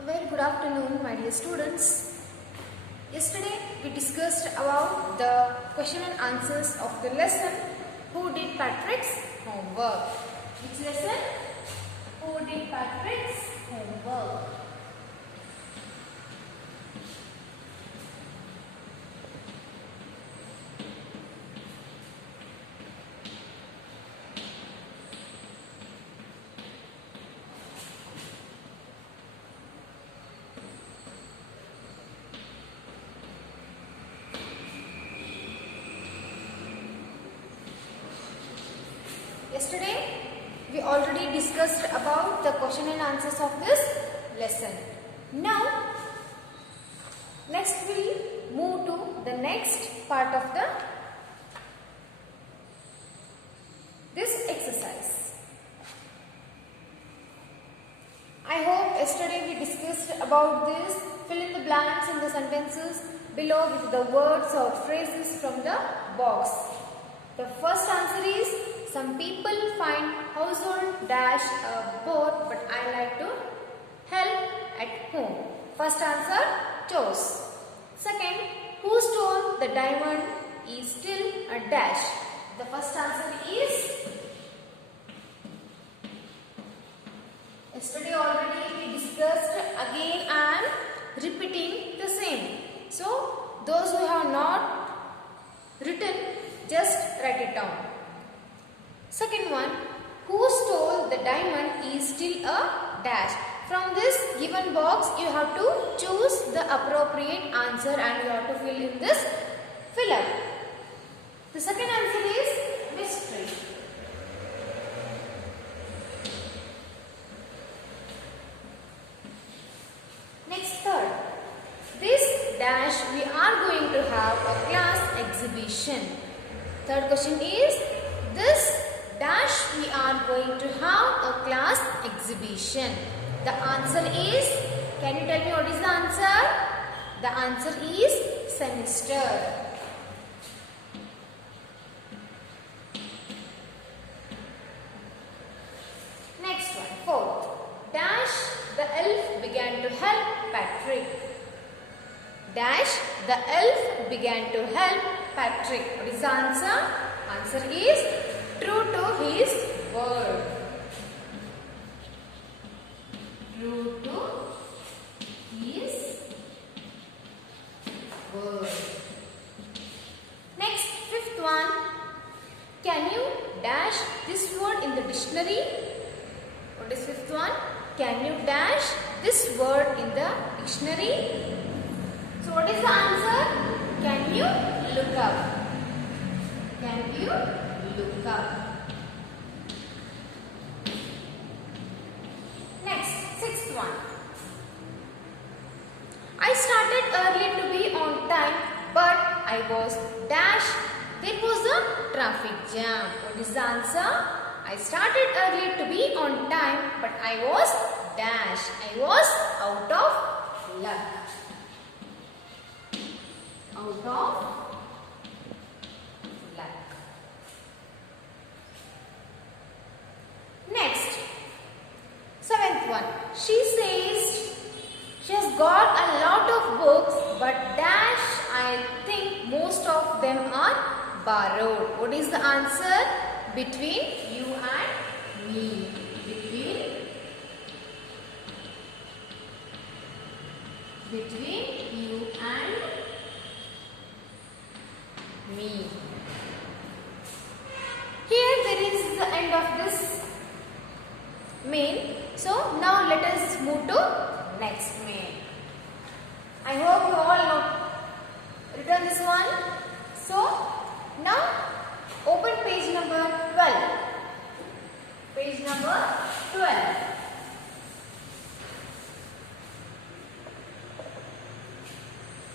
A very good afternoon, my dear students. Yesterday we discussed about the question and answers of the lesson Who Did Patrick's Homework? Which lesson? Who Did Patrick's Homework? Yesterday, we already discussed about the question and answers of this lesson. Now, next we move to the next part of this exercise. I hope yesterday we discussed about this. Fill in the blanks in the sentences below with the words or phrases from the box. The first answer is, some people find household dash a bore, but I like to help at home. First answer, chores. Second, who stole the diamond is still a dash. The first answer is, yesterday already we discussed, again I am repeating the same. So, those who have not written, just write it down. Second one, who stole the diamond is still a dash. From this given box, you have to choose the appropriate answer and you have to fill in this fill up. The second answer is mystery. Next, third, this dash we are going to have a class exhibition. Third question is, this dash we are going to have a class exhibition. The answer is, can you tell me what is the answer? The answer is semester. Next one, fourth. Dash the elf began to help Patrick. Dash the elf began to help Patrick. What is the answer? Answer is true to his word. True to his word. Next, fifth one. Can you dash this word in the dictionary? What is fifth one? Can you dash this word in the dictionary? So what is the answer? Can you look up? Can you look up? Next, sixth one. I started early to be on time, but I was dash. There was a traffic jam. What is the answer? I started early to be on time, but I was dash. I was out of luck. Out of luck. Next, seventh one. She says she has got a lot of books, but dash, I think most of them are borrowed. What is the answer? Between you and me. Between you and me. Here there is the end of this main. So now let us move to next main. I hope you all know written this one. So now open page number 12. Page number 12.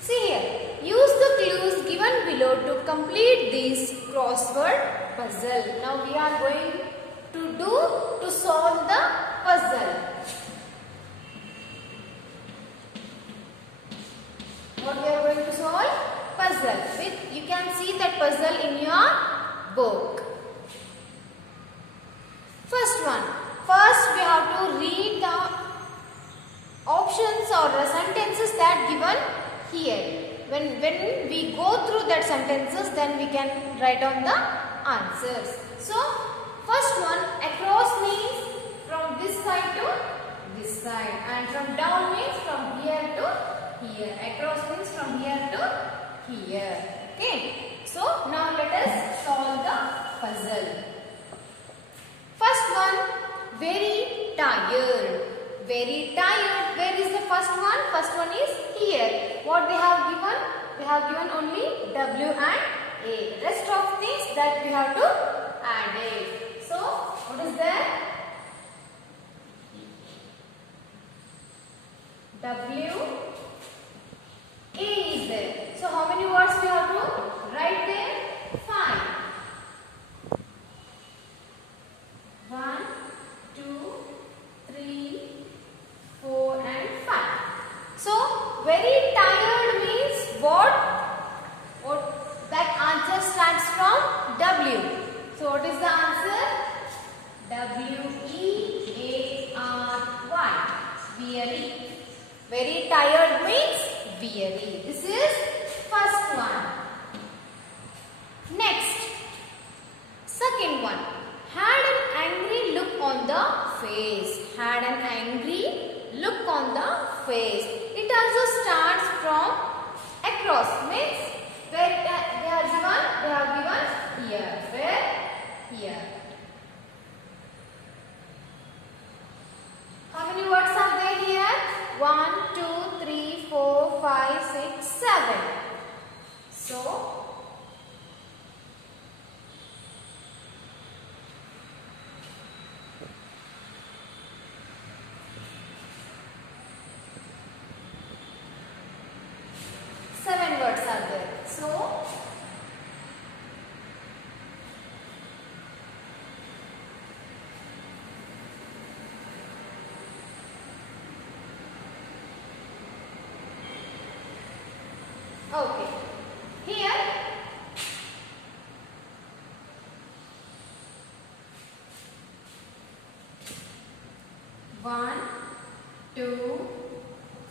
See here. Use the clues given below to complete this crossword puzzle. Now we are going to solve the puzzle. What we are going to solve? Puzzle. You can see that puzzle in your book. First one. First we have to read the options or sentences that given here. When we go through that sentences, then we can write down the answers. So, first one, across means from this side to this side, and from down means from here to here. Across means from here to here. Okay. So, now let us solve the puzzle. First one, very tired. Very tired. Where is the first one? First one is here. What they have given? They have given only W and A. Rest of things that we have to add it. So, what is there? W, A is there. So, how many words we have to write there? 5. 1, 2, 3, 4 and 5. So, very tired means what? That answer starts from W. So, what is the answer? W-E-A-R-Y. Weary. Very tired means weary. This is first one. Next, second one. Had an angry look on the face. Had an angry look on the face. It also starts from across. Means where they are given here. Where? Here. How many words are there here? 1, 2, 3, 4, 5, 6, 7. So, seven words are there. So, okay. Here, one, 2,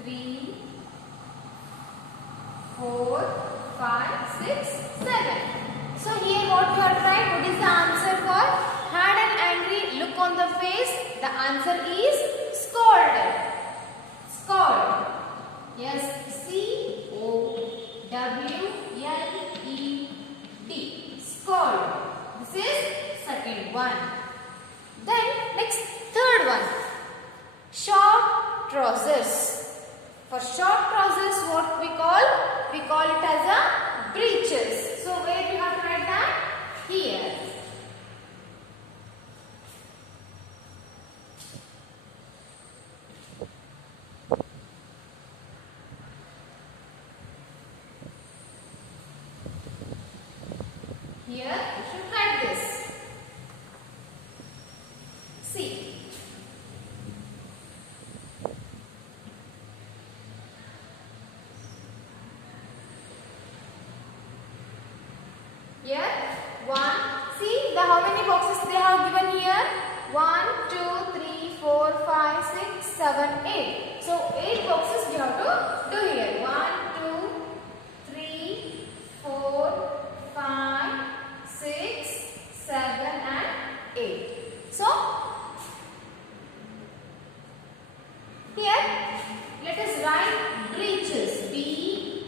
3, 4, 5, 6, 7. So here what you are trying? What is the answer for? Had an angry look on the face. The answer is scolded. Scold. Yes, C-O-W-L-E-D. Scold. This is second one. Then next third one. Short trousers. For short trousers, what we call? We call it as a breeches. So where we have to write that? Here. Here you should write this. See. Here, 1. See the how many boxes they have given here? 1, 2, 3, 4, 5, 6, 7, 8. So 8 boxes we have to do here. 1, 2, 3, 4, 5, 6, 7 and 8. So here let us write breeches. B-R-E-E-C-H-E-S.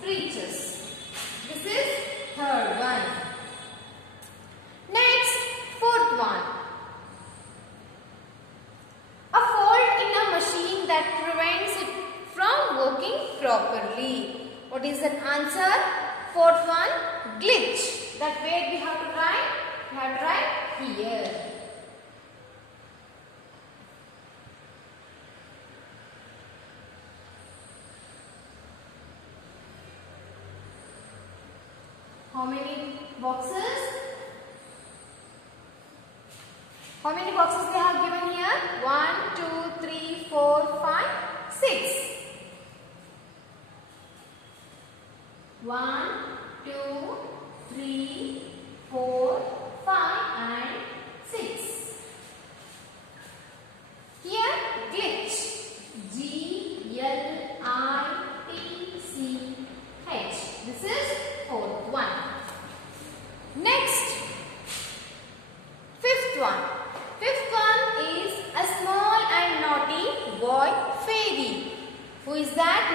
Breeches. This is third one. Next, fourth one. A fault in a machine that prevents it from working properly. What is an answer? Fourth one, glitch. That where we have to write? We have to write here. How many boxes? How many boxes they have given here? 1, 2, 3, 4, 5, 6. 1, 2, 3, 4, 5 and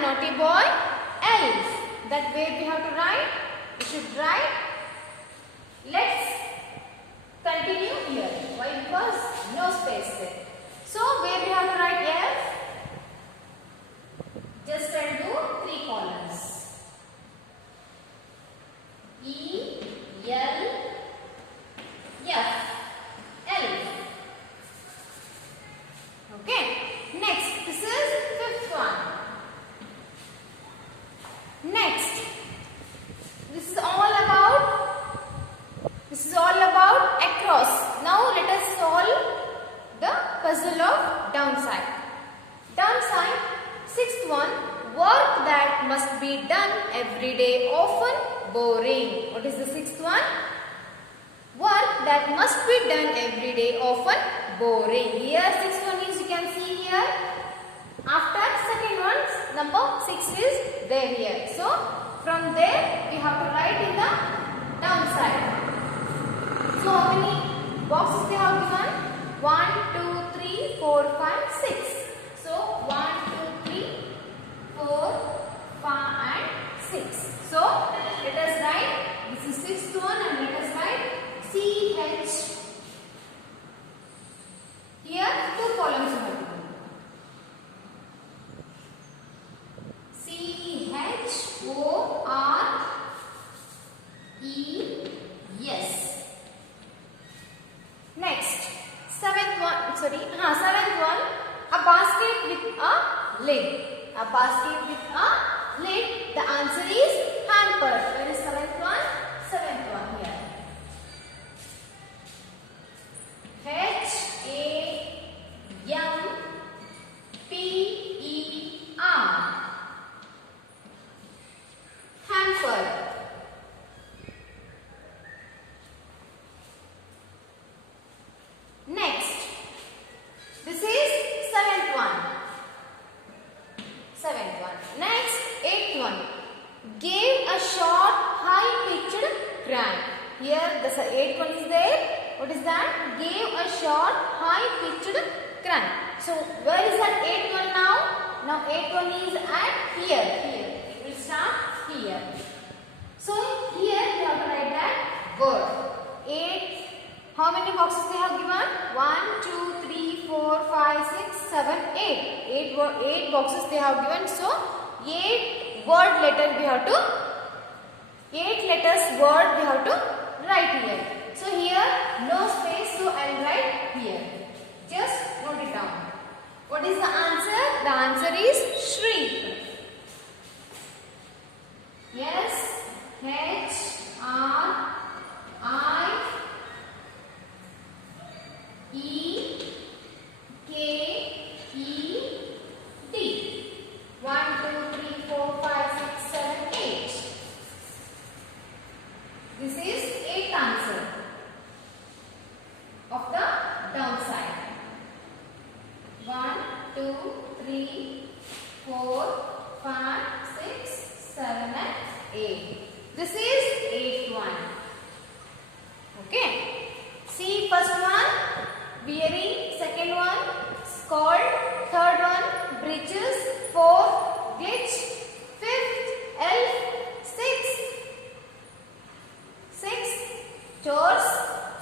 naughty boy, else. That way we have to write. We should write. Let's continue here. Why? Because no space there. So where we have to write F? Just turn to 3 columns. E, L, F, L. Okay. Next, this is fifth one. Next, this is all about across. Now let us solve the puzzle of downside. Downside, sixth one, work that must be done every day, often boring. What is the sixth one? Work that must be done every day, often boring. Here, sixth one is, you can see here. After second one, number 6 is there here. So, from there, we have to write in the downside. So, how many boxes they have given? 1, 2, 3, 4, 5, 6. So, 1, 2, 3, 4, 5 and 6. So, let us write, this is sixth one and let us write CH. Here, 2 columns are given. CHORES. Next, seventh one, a basket with a lid. A basket with a lid. The answer is hamper. Where is seventh one? Seventh one here. HAMPER. Hamper. Next, this is seventh one. Next, eighth one. Gave a short, high-pitched cry. Here, the eighth one is there. What is that? Gave a short, high-pitched cry. So, where is that eighth one now? Now, eighth one is at here. It will start here. So, here we have to write that word. 8. How many boxes they have given? 1, 2, 3, 4, 5, 6, 7, 8. 8 boxes they have given. So, 8 word letter we have to, 8 letters word we have to write here. So, here no space, so I will write here. Just note it down. What is the answer? The answer is shriek. Yes. HRIEKED. 1, 2, 3, 4, 5, 6, 7, 8. This is 8th answer of the downside. 1, 2, 3, 4, 5, 6, 7 and 8. This is 8th one. Okay. See first one, weary. Second one, scald. Third one, bridges. Fourth, glitch. Fifth, elf. Sixth, chores.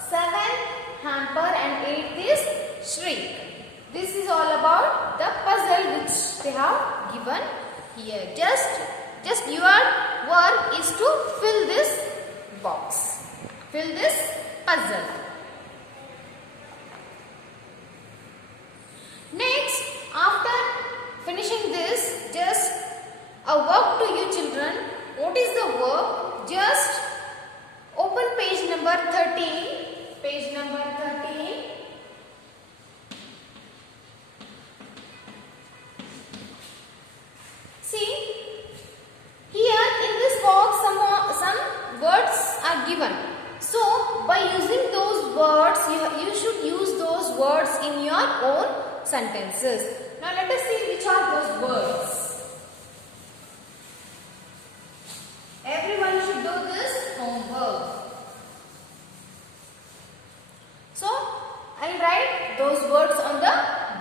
Seventh, hamper. And eighth is shriek. This is all about the puzzle which they have given here. Just your work is to fill this box. Fill this puzzle. Next, after finishing this, just a work to you children. What is the work? Just open page number 13. Page number 13. See, here in this box some words are given. So, by using those words, you should use those words in your own sentences. Now, let us see which are those words. Everyone should do this homework. So, I will write those words on the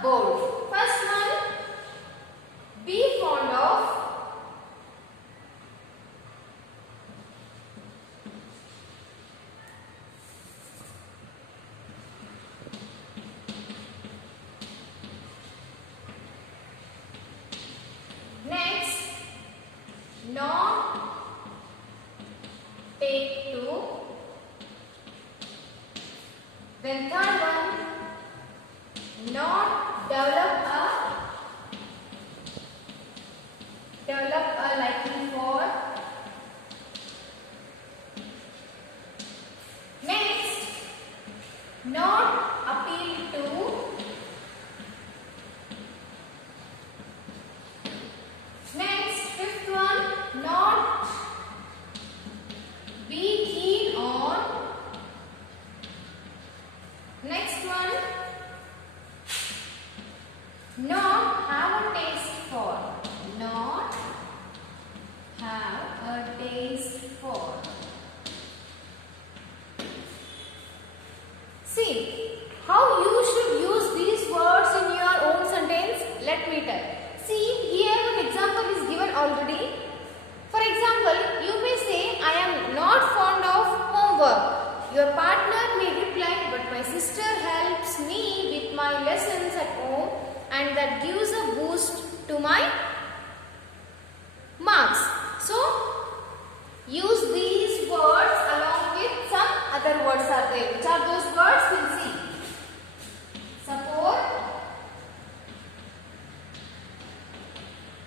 board. First one, be fond of. Then third one, not develop a liking for. Next, not appeal to. Next, fifth one, not be keen on. Next one, not have a taste for. Not have a taste for. See how you should use these words in your own sentence. Let me tell. See, here an example is given already. For example, you may say, I am not fond of homework. Your partner may reply, but my sister helps me with my lessons at home and that gives a boost to my marks. So, use these words along with some other words are there. Which are those words? We'll see. Support.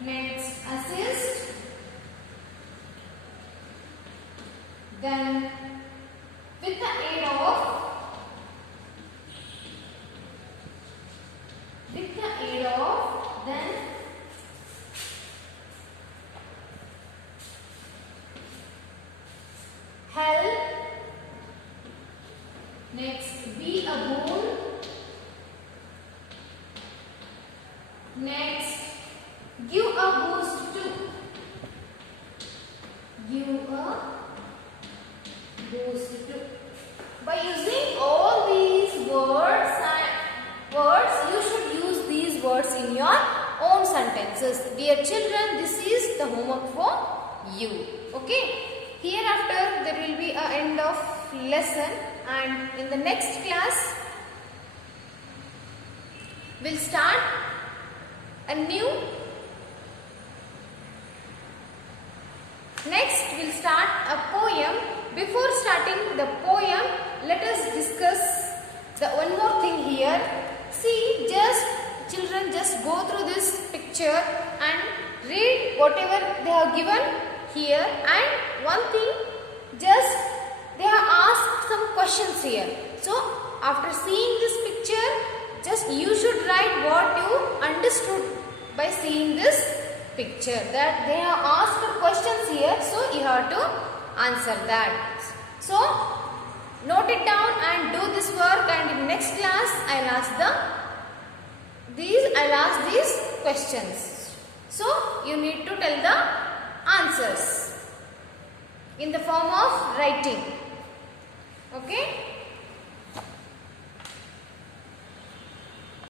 Next, assist. Then, with the aid of. Then help. Next, be a boon. Next, give a boost to. Give a boost to. By using all these words, you should use these words in your own sentences. Dear children, this is the homework for you. Okay. Hereafter, there will be an end of lesson, and in the next class, we'll start a new. Next, we'll start a poem. Before starting the poem, let us discuss the one more thing here. See, children just go through this picture and read whatever they have given here, and one thing, just they have asked some questions here. So after seeing this picture, just you should write what you understood by seeing this picture. That they have asked questions here, so you have to answer that. So note it down and do this work, and in next class I'll ask these questions. So you need to tell the answers in the form of writing. Okay.